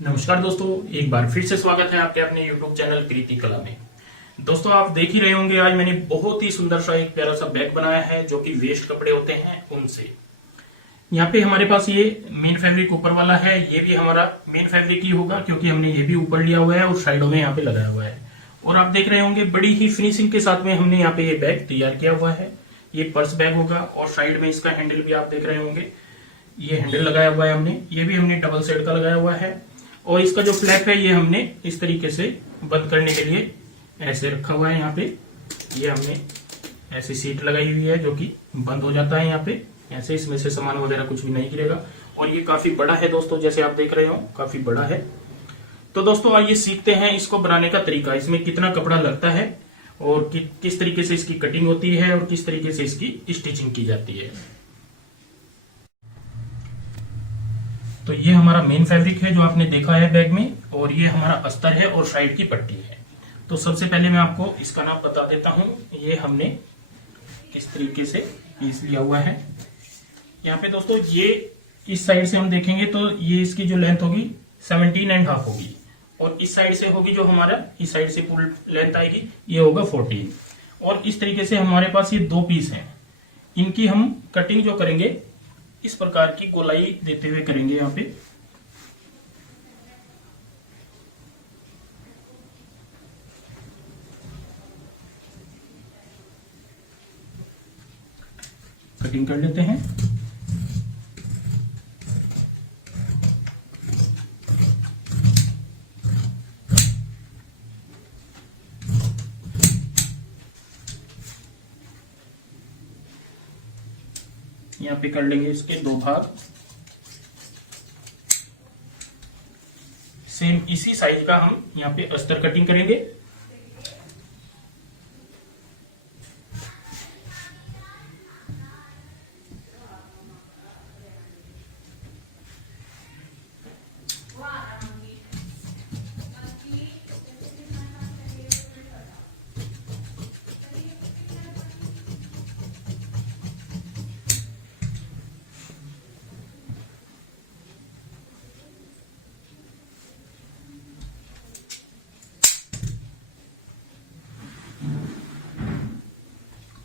नमस्कार दोस्तों, एक बार फिर से स्वागत है आपके अपने YouTube चैनल कृति कला में। दोस्तों, आप देख ही रहे होंगे, आज मैंने बहुत ही सुंदर सा एक प्यारा सा बैग बनाया है जो कि वेस्ट कपड़े होते हैं उनसे। यहाँ पे हमारे पास ये मेन फैब्रिक ऊपर वाला है, ये भी हमारा मेन फैब्रिक ही होगा क्योंकि हमने ये भी ऊपर लिया हुआ है और साइडों में यहाँ पे लगाया हुआ है। और आप देख रहे होंगे बड़ी ही फिनिशिंग के साथ में हमने यहाँ पे ये बैग तैयार किया हुआ है। ये पर्स बैग होगा और साइड में इसका हैंडल भी आप देख रहे होंगे, ये हैंडल लगाया हुआ है हमने, ये भी हमने डबल साइड का लगाया हुआ है। और इसका जो फ्लैप है ये हमने इस तरीके से बंद करने के लिए ऐसे रखा हुआ है। यहाँ पे ये हमने ऐसी सीट लगाई हुई है जो कि बंद हो जाता है यहाँ पे ऐसे, इसमें से सामान वगैरह कुछ भी नहीं गिरेगा। और ये काफी बड़ा है दोस्तों, जैसे आप देख रहे हो काफी बड़ा है। तो दोस्तों आइए सीखते हैं इसको बनाने का तरीका, इसमें कितना कपड़ा लगता है और किस तरीके से इसकी कटिंग होती है और किस तरीके से इसकी स्टिचिंग की जाती है। तो ये हमारा मेन फैब्रिक है जो आपने देखा है बैग में, और ये हमारा अस्तर है और साइड की पट्टी है। तो सबसे पहले मैं आपको इसका नाम बता देता हूं, ये हमने किस तरीके से पीस लिया हुआ है। यहाँ पे दोस्तों ये इस साइड से हम देखेंगे तो ये इसकी जो लेंथ होगी 17.5 होगी, और इस साइड से होगी जो हमारा इस साइड से फुल लेंथ आएगी ये होगा 14। और इस तरीके से हमारे पास ये दो पीस हैं, इनकी हम कटिंग जो करेंगे इस प्रकार की गोलाई देते हुए करेंगे। यहाँ पे कटिंग कर लेते हैं। यहाँ पे कर लेंगे इसके दो भाग, सेम इसी साइज का हम यहाँ पे अस्तर कटिंग करेंगे।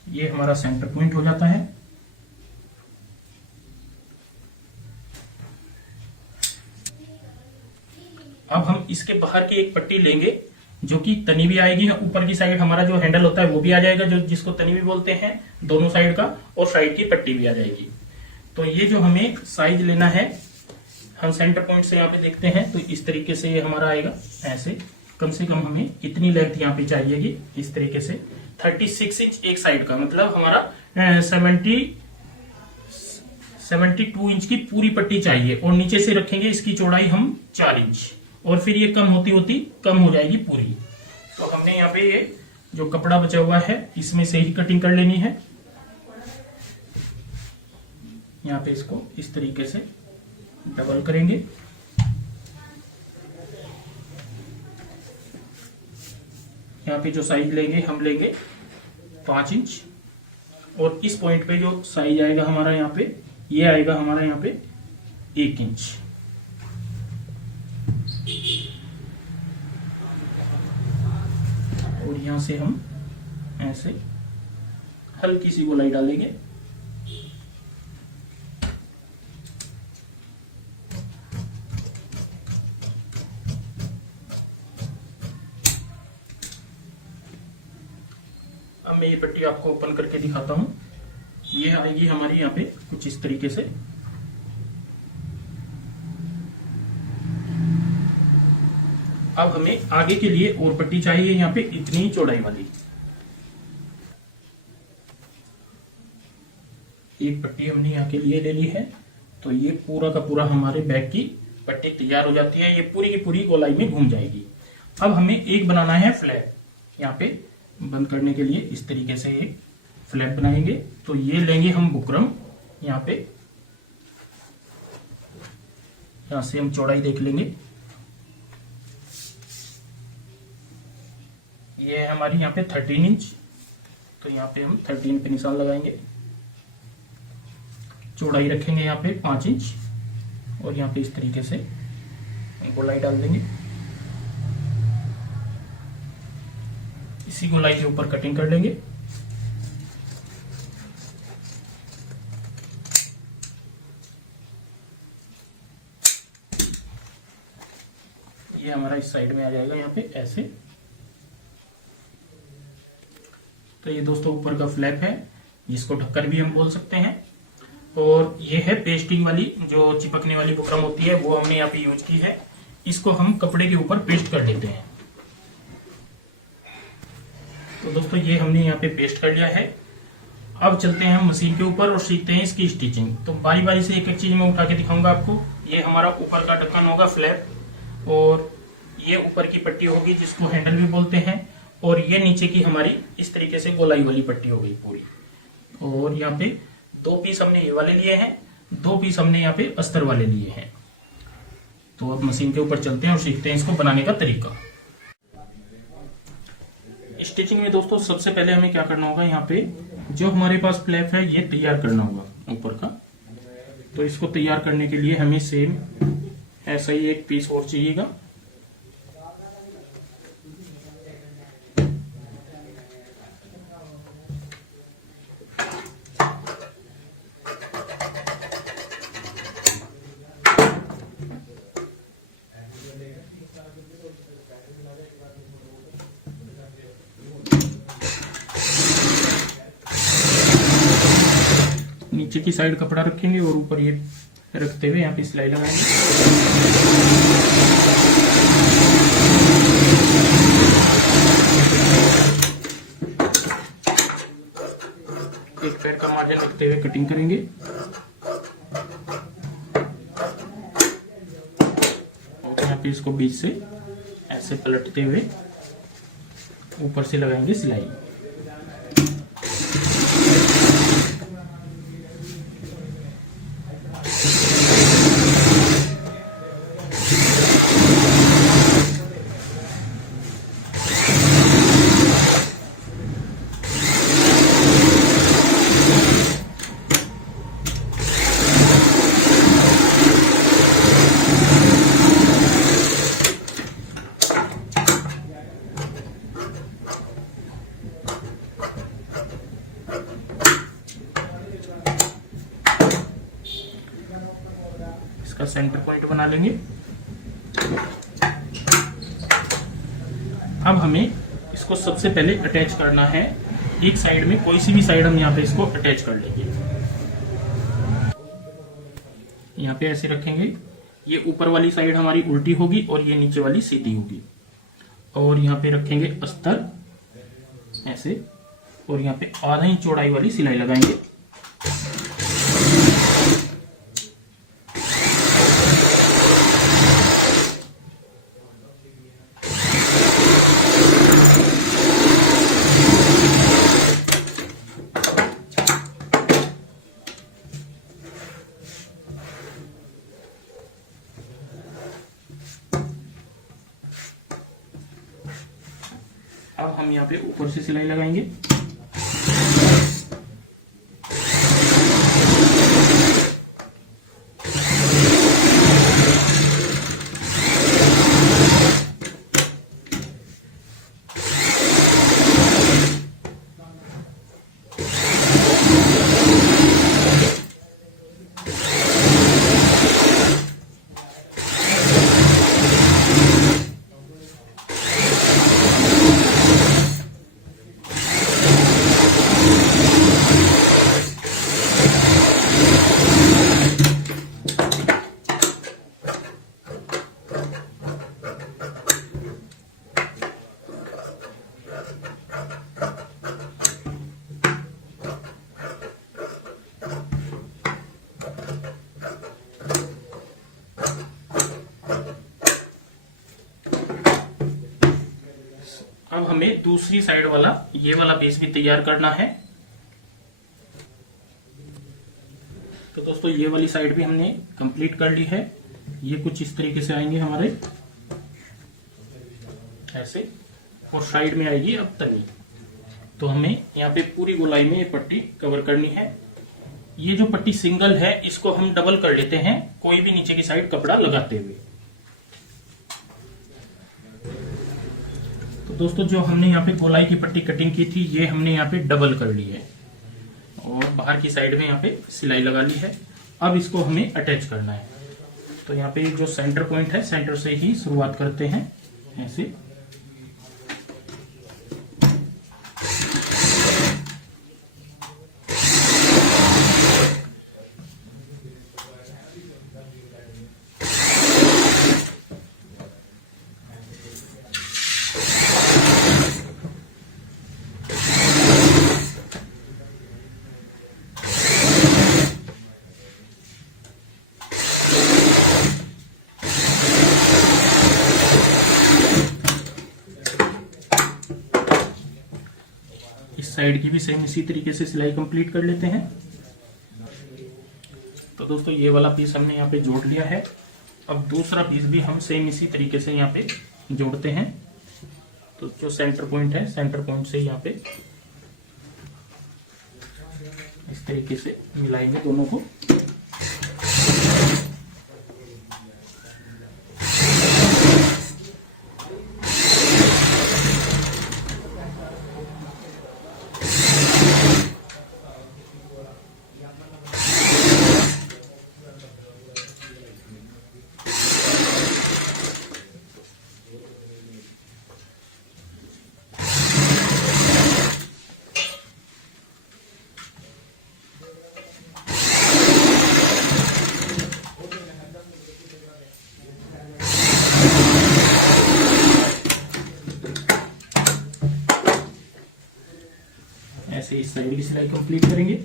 ये हमारा सेंटर पॉइंट हो जाता है। अब हम इसके बाहर की एक पट्टी लेंगे जो कि तनी भी आएगी, ऊपर की साइड हमारा जो हैंडल होता है वो भी आ जाएगा, जो जिसको तनी भी बोलते हैं दोनों साइड का, और साइड की पट्टी भी आ जाएगी। तो ये जो हमें साइज लेना है, हम सेंटर पॉइंट से यहाँ पे देखते हैं तो इस तरीके से ये हमारा आएगा ऐसे। कम से कम हमें इतनी लेंथ यहाँ पे चाहिएगी, इस तरीके से 36 इंच एक साइड का, मतलब हमारा 72 इंच की पूरी पट्टी चाहिए। और नीचे से रखेंगे इसकी चौड़ाई हम 4 इंच, और फिर ये कम होती होती कम हो जाएगी पूरी। तो हमने यहाँ पे ये जो कपड़ा बचा हुआ है इसमें से ही कटिंग कर लेनी है। यहाँ पे इसको इस तरीके से डबल करेंगे। यहाँ पे जो साइज लेंगे हम लेंगे 5 इंच, और इस पॉइंट पे जो साइज आएगा हमारा यहाँ पे, ये आएगा हमारा यहाँ पे 1 इंच। और यहाँ से हम ऐसे हल्की सी गोलाई डालेंगे। अब मैं ये पट्टी आपको ओपन करके दिखाता हूं। ये आएगी हमारी यहाँ पे कुछ इस तरीके से। अब हमें आगे के लिए और पट्टी चाहिए यहाँ पे इतनी चौड़ाई वाली। एक पट्टी हमने यहाँ के लिए ले ली है, तो ये पूरा का पूरा हमारे बैग की पट्टी तैयार हो जाती है। ये पूरी की पूरी गोलाई में घूम जाएगी। अब हमें एक बनाना है फ्लैप, यहाँ पे बंद करने के लिए इस तरीके से एक फ्लैप बनाएंगे। तो ये लेंगे हम बुकरम, यहाँ पे यहाँ से हम चौड़ाई देख लेंगे, ये है हमारी यहाँ पे 13 इंच, तो यहाँ पे हम 13 पे निशान लगाएंगे। चौड़ाई रखेंगे यहाँ पे 5 इंच, और यहाँ पे इस तरीके से गोलाई डाल देंगे। इसी गोलाई के ऊपर कटिंग कर लेंगे। ये हमारा इस साइड में आ जाएगा यहाँ पे ऐसे। तो ये दोस्तों ऊपर का फ्लैप है, जिसको ढक्कन भी हम बोल सकते हैं। और ये है पेस्टिंग वाली, जो चिपकने वाली बुकरम होती है, वो हमने यहाँ पे यूज की है। इसको हम कपड़े के ऊपर पेस्ट कर लेते हैं। तो दोस्तों ये हमने यहाँ पे पेस्ट कर लिया है। अब चलते हैं हम मशीन के ऊपर और सीखते हैं इसकी स्टिचिंग। तो बारी बारी से एक एक चीज मैं उठा के दिखाऊंगा आपको। ये हमारा ऊपर का ढक्कन होगा, फ्लैप, और ये ऊपर की पट्टी होगी जिसको हैंडल भी बोलते हैं, और ये नीचे की हमारी इस तरीके से गोलाई वाली पट्टी हो गई पूरी। और यहाँ पे 2 पीस हमने ये वाले लिए हैं, 2 पीस हमने यहाँ पे अस्तर वाले लिए हैं। तो अब मशीन के ऊपर चलते हैं और सीखते हैं इसको बनाने का तरीका। स्टिचिंग में दोस्तों सबसे पहले हमें क्या करना होगा, यहाँ पे जो हमारे पास फ्लैप है ये तैयार करना होगा ऊपर का। तो इसको तैयार करने के लिए हमें सेम ऐसा ही एक पीस और चाहिएगा। नीचे की साइड कपड़ा रखेंगे और ऊपर ये रखते हुए यहाँ पे सिलाई लगाएंगे। एक पैर का मार्जिन रखते हुए कटिंग करेंगे। और यहाँ पे इसको बीच से ऐसे पलटते हुए ऊपर से लगाएंगे सिलाई। इसका सेंटर पॉइंट बना लेंगे। अब हमें इसको सबसे पहले अटैच करना है। एक साइड में कोई सी भी साइड हम यहाँ पे इसको अटैच कर लेंगे। यहाँ पे ऐसे रखेंगे। ये ऊपर वाली साइड हमारी उल्टी होगी और ये नीचे वाली सीधी होगी। और यहाँ पे रखेंगे अस्तर ऐसे, और यहाँ पे आधा इंच चौड़ाई वाली सिलाई लगाएंगे। अब हम यहाँ पे ऊपर से सिलाई लगाएंगे। अब हमें दूसरी साइड वाला ये वाला बेस भी तैयार करना है। तो दोस्तों ये वाली साइड भी हमने कंप्लीट कर ली है। ये कुछ इस तरीके से आएंगे हमारे ऐसे, और साइड में आएगी अब तनी। तो हमें यहाँ पे पूरी गोलाई में ये पट्टी कवर करनी है। ये जो पट्टी सिंगल है इसको हम डबल कर लेते हैं, कोई भी नीचे की साइड कपड़ा लगाते हुए। तो दोस्तों जो हमने यहाँ पे गोलाई की पट्टी कटिंग की थी ये हमने यहाँ पे डबल कर ली है और बाहर की साइड में यहाँ पे सिलाई लगा ली है। अब इसको हमें अटैच करना है। तो यहाँ पे जो सेंटर पॉइंट है सेंटर से ही शुरुआत करते हैं ऐसे। साइड की भी सेम इसी तरीके से सिलाई कंप्लीट कर लेते हैं। तो दोस्तों ये वाला पीस हमने यहाँ पे जोड़ लिया है। अब दूसरा पीस भी हम सेम इसी तरीके से यहाँ पे जोड़ते हैं। तो जो सेंटर पॉइंट है सेंटर पॉइंट से यहाँ पे इस तरीके से मिलाएंगे दोनों को। ऐसे इस साइड की सिलाई कंप्लीट करेंगे।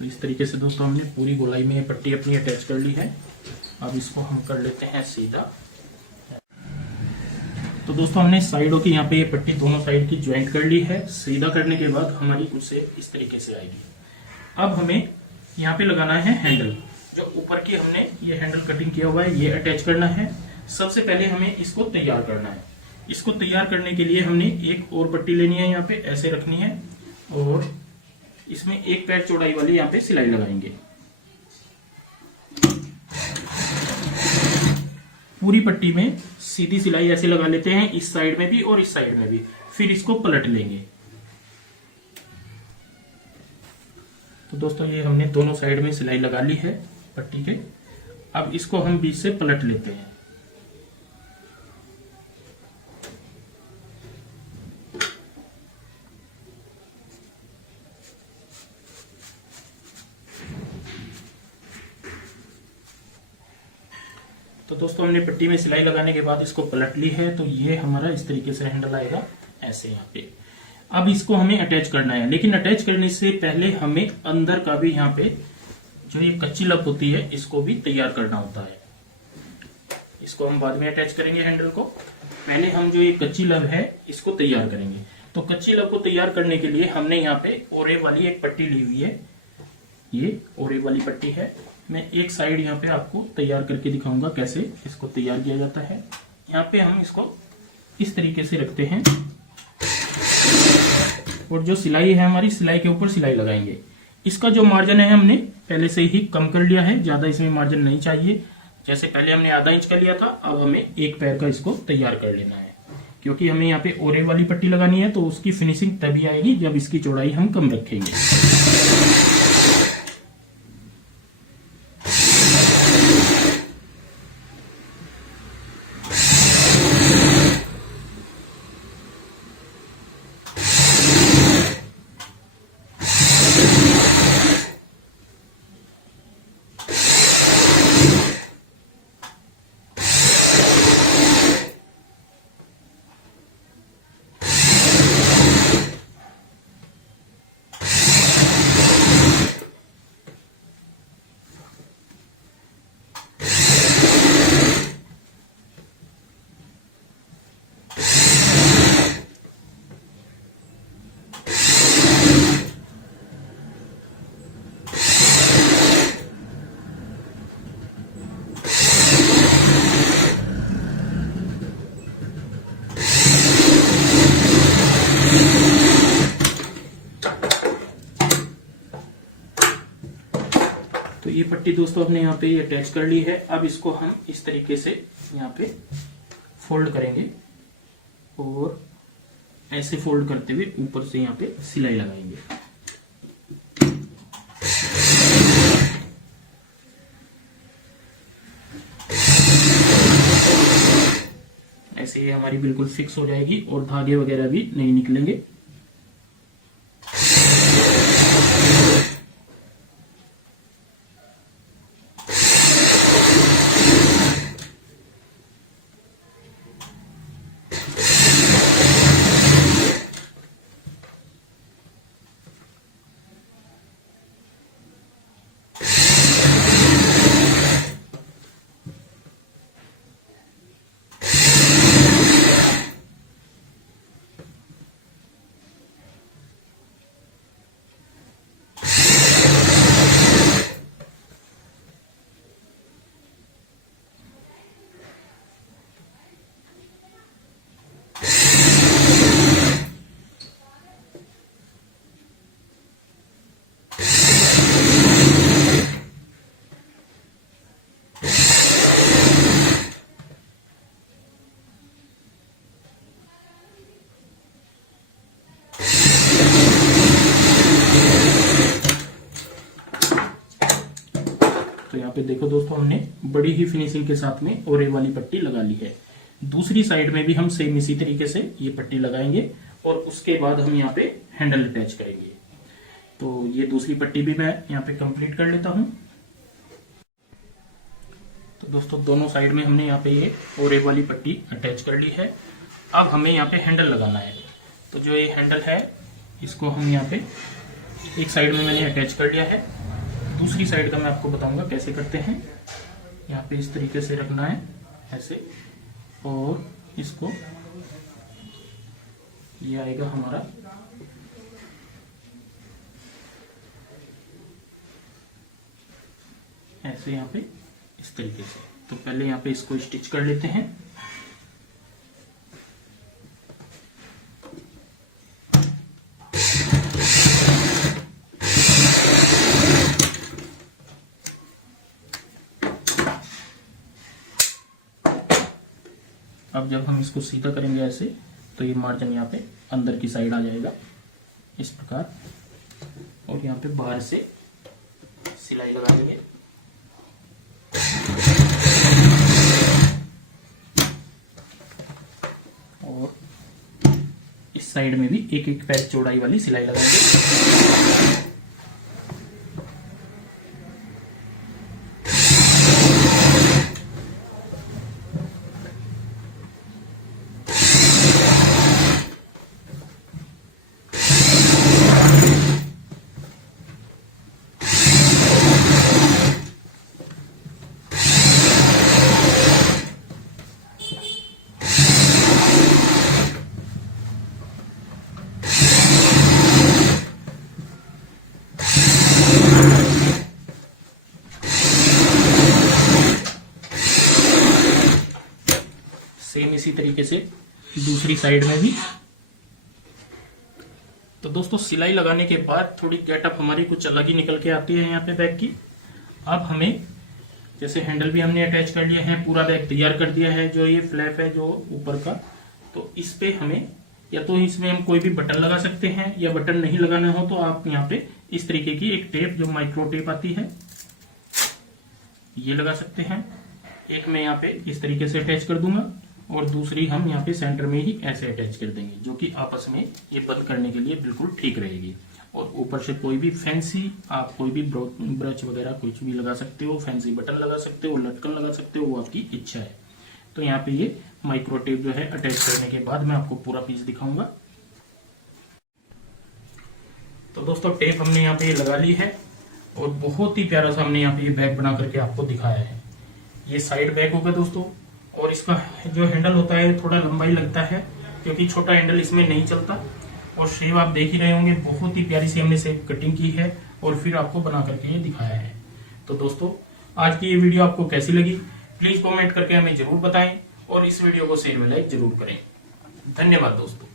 इस तरीके से दोस्तों हमने पूरी गोलाई में पट्टी अपनी अटैच कर ली है। अब इसको हम कर लेते हैं सीधा। तो दोस्तों हमने साइडों की यहाँ पे ये पट्टी दोनों साइड की ज्वाइंट कर ली है। सीधा करने के बाद हमारी कुर्सी इस तरीके से आएगी। अब हमें यहाँ पे लगाना है हैंडल। जो ऊपर की हमने ये हैंडल कटिंग किया हुआ है ये अटैच करना है। सबसे पहले हमें इसको तैयार करना है। इसको तैयार करने के लिए हमने एक और पट्टी लेनी है, यहाँ पे ऐसे रखनी है और इसमें एक पैर चौड़ाई वाली यहाँ पे सिलाई लगाएंगे। पूरी पट्टी में सीधी सिलाई ऐसे लगा लेते हैं, इस साइड में भी और इस साइड में भी। फिर इसको पलट लेंगे। तो दोस्तों ये हमने दोनों साइड में सिलाई लगा ली है पट्टी के। अब इसको हम बीच से पलट लेते हैं। तो दोस्तों हमने पट्टी में सिलाई लगाने के बाद इसको पलट ली है। तो ये हमारा इस तरीके से हैंडल आएगा ऐसे यहाँ पे। अब इसको हमें अटैच करना है, लेकिन अटैच करने से पहले हमें अंदर का भी यहाँ पे जो ये कच्ची लप होती है इसको भी तैयार करना होता है। इसको हम बाद में अटैच करेंगे हैंडल को। पहले हम जो ये कच्ची लप है इसको तैयार करेंगे। तो कच्ची लप को तैयार करने के लिए हमने यहाँ पे ओरे वाली एक पट्टी ली हुई है। ये ओरे वाली पट्टी है। मैं एक साइड यहाँ पे आपको तैयार करके दिखाऊंगा कैसे इसको तैयार किया जाता है। यहाँ पे हम इसको इस तरीके से रखते हैं और जो सिलाई है हमारी सिलाई के ऊपर सिलाई लगाएंगे। इसका जो मार्जिन है हमने पहले से ही कम कर लिया है, ज्यादा इसमें मार्जिन नहीं चाहिए। जैसे पहले हमने आधा इंच का लिया था, अब हमें एक पैर का इसको तैयार कर लेना है, क्योंकि हमें यहाँ पे ओरे वाली पट्टी लगानी है। तो उसकी फिनिशिंग तभी आएगी जब इसकी चौड़ाई हम कम रखेंगे। तो ये पट्टी दोस्तों हमने यहाँ पे ये अटैच कर ली है। अब इसको हम इस तरीके से यहाँ पे फोल्ड करेंगे और ऐसे फोल्ड करते हुए ऊपर से यहाँ पे सिलाई लगाएंगे। ऐसे ये हमारी बिल्कुल फिक्स हो जाएगी और धागे वगैरह भी नहीं निकलेंगे। तो यहाँ पे देखो दोस्तों, हमने बड़ी ही फिनिशिंग के साथ में और ये वाली पट्टी लगा ली है। दूसरी साइड में भी हम सेम इसी तरीके से ये पट्टी लगाएंगे और उसके बाद हम यहाँ पे हैंडल अटैच करेंगे। तो ये दूसरी पट्टी भी मैं यहाँ पे कंप्लीट कर लेता हूँ। तो दोस्तों दोनों साइड में हमने यहाँ पे ये और ये वाली पट्टी अटैच कर ली है। अब हमें यहाँ पे हैंडल लगाना है। तो जो ये हैंडल है इसको हम यहाँ पे एक साइड में मैंने अटैच कर लिया है, दूसरी साइड का मैं आपको बताऊंगा कैसे करते हैं। यहाँ पे इस तरीके से रखना है ऐसे, और इसको ये आएगा हमारा ऐसे यहाँ पे इस तरीके से। तो पहले यहाँ पे इसको स्टिच कर लेते हैं। अब जब हम इसको सीधा करेंगे ऐसे, तो ये मार्जिन यहाँ पे अंदर की साइड आ जाएगा इस प्रकार, और यहाँ पे बाहर से सिलाई लगा देंगे। और इस साइड में भी एक एक पैच चौड़ाई वाली सिलाई लगाएंगे। सेम इसी तरीके से दूसरी साइड में भी। तो दोस्तों सिलाई लगाने के बाद थोड़ी गेटअप हमारी कुछ अलग ही निकल के आती है यहाँ पे बैग की। अब हमें जैसे हैंडल भी हमने अटैच कर लिया है, पूरा बैग तैयार कर दिया है। जो ये फ्लैप है जो ऊपर का, तो इस पे हमें या तो इसमें हम कोई भी बटन लगा सकते हैं, या बटन नहीं लगाना हो तो आप यहाँ पे इस तरीके की एक टेप जो माइक्रो टेप आती है ये लगा सकते हैं। एक मैं यहाँ पे इस तरीके से अटैच कर दूंगा और दूसरी हम यहाँ पे सेंटर में ही ऐसे अटैच कर देंगे, जो कि आपस में ये बंद करने के लिए बिल्कुल ठीक रहेगी। और ऊपर से कोई भी फैंसी आप कोई भी ब्रश वगैरह कुछ भी लगा सकते हो, फैंसी बटन लगा सकते हो, लटकन लगा सकते हो, वो आपकी इच्छा है। तो यहाँ पे ये माइक्रो टेप जो है अटैच करने के बाद मैं आपको पूरा पीस दिखाऊंगा। तो दोस्तों टेप हमने यहाँ पे लगा ली है और बहुत ही प्यारा सा हमने यहाँ पे ये बैग बना करके आपको दिखाया है। ये साइड बैग होगा दोस्तों, और इसका जो हैंडल होता है थोड़ा लंबा ही लगता है क्योंकि छोटा हैंडल इसमें नहीं चलता। और शेप आप देख ही रहे होंगे, बहुत ही प्यारी सी हमने शेप कटिंग की है और फिर आपको बना करके ये दिखाया है। तो दोस्तों आज की ये वीडियो आपको कैसी लगी प्लीज कमेंट करके हमें जरूर बताएं और इस वीडियो को शेयर व लाइक जरूर करें। धन्यवाद दोस्तों।